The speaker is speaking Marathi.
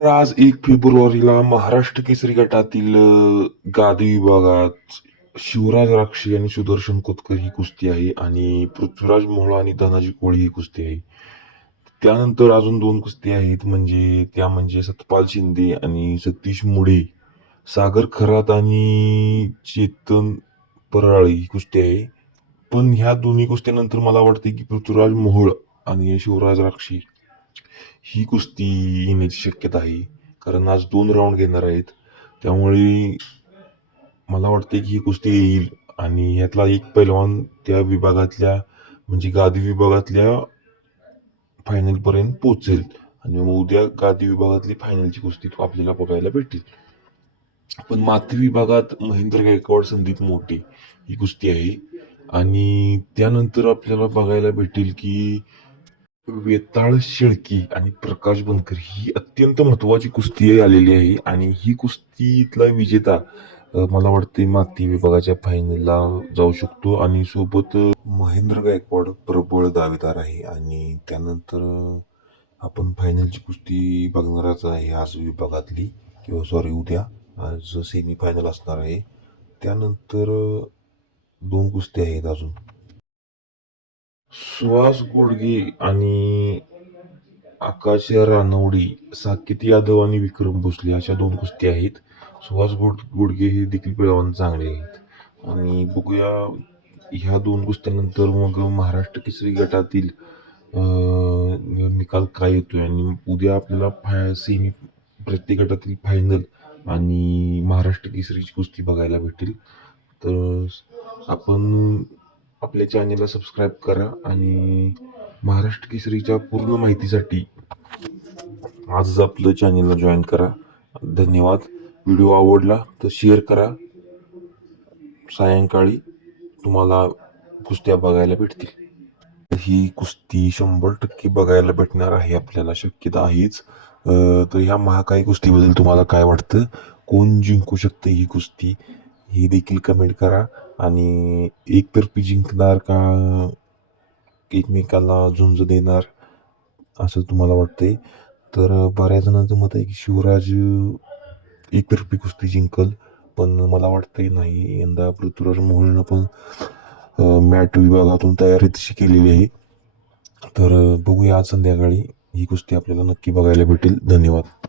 आज एक फेब्रुवारीला महाराष्ट्र केसरी गटातील गादी विभागात शिवराज राक्षी आणि सुदर्शन कोतकर ही कुस्ती आहे आणि पृथ्वीराज मोहोळ आणि धनाजी कोळी ही कुस्ती आहे. त्यानंतर अजून दोन कुस्ती आहेत म्हणजे त्या म्हणजे सतपाल शिंदे आणि सतीश मुळे सागर खरात आणि चेतन परराळे ही कुस्ती आहे. पण ह्या दोन्ही कुस्त्यानंतर मला वाटते की पृथ्वीराज मोहोळ आणि शिवराज राक्षी ही कुस्ती येण्याची शक्यता आहे. कारण आज दोन राऊंड घेणार आहेत. त्यामुळे मला वाटते की ही कुस्ती येईल. आणि यातला एक पैलवान त्या विभागातल्या म्हणजे गादी विभागातल्या फायनलपर्यंत पोहोचेल. आणि मग उद्या गादी विभागातली फायनलची कुस्ती तो आपल्याला बघायला भेटेल. पण माती विभागात महेंद्र गायकवाड संदीप मोठे ही कुस्ती आहे. आणि त्यानंतर आपल्याला बघायला भेटेल की वेताळ शेळकी आणि प्रकाश बनकर ही अत्यंत महत्वाची कुस्ती आलेली आहे. आणि ही कुस्तीतला विजेता मला वाटते माती विभागाच्या फायनलला जाऊ शकतो. आणि सोबत महेंद्र गायकवाड प्रबळ दावेदार आहे. आणि त्यानंतर आपण फायनलची कुस्ती बघणारच आहे आज विभागातली. किंवा सॉरी उद्या. आज सेमी फायनल असणार आहे. त्यानंतर दोन कुस्ती आहेत अजून. सुहास गोडगे आणि आकाश रानवडी साकेत यादव आणि विक्रम भोसले अशा दोन कुस्ती आहेत. सुहास गोड गोडगे हे देखील पैलवान चांगले आहेत. आणि बघूया ह्या दोन कुस्त्यानंतर मग महाराष्ट्र केसरी गटातील निकाल काय येतोय? आणि उद्या आपल्याला फाय सेमी प्रत्येक गटातील फायनल आणि महाराष्ट्र केसरीची कुस्ती बघायला भेटेल. तर आपण आपल्या चॅनेलला सबस्क्राईब करा आणि महाराष्ट्र केसरीच्या पूर्ण माहितीसाठी आजच आपलं चॅनेलला जॉईन करा. धन्यवाद. व्हिडिओ आवडला तर शेअर करा. सायंकाळी तुम्हाला कुस्त्या बघायला भेटतील. ही कुस्ती शंभर टक्के बघायला भेटणार आहे आपल्याला शक्यता आहेच. तर ह्या महाकाय कुस्तीबद्दल तुम्हाला काय वाटतं? कोण जिंकू शकते ही कुस्ती? हे देखील कमेंट करा. आणि एकतर्फी जिंकणार का एकमेकाला झुंज देणार असं तुम्हाला वाटतंय. तर बऱ्याच जणांचं मत आहे की शिवराज एकतर्फी कुस्ती जिंकल पण मला वाटतंय नाही. यंदा पृथ्वीराज मोहोळनं पण मॅट विभागातून तयारी तशी केलेली आहे. तर बघूया आज संध्याकाळी ही कुस्ती आपल्याला नक्की बघायला भेटेल. धन्यवाद.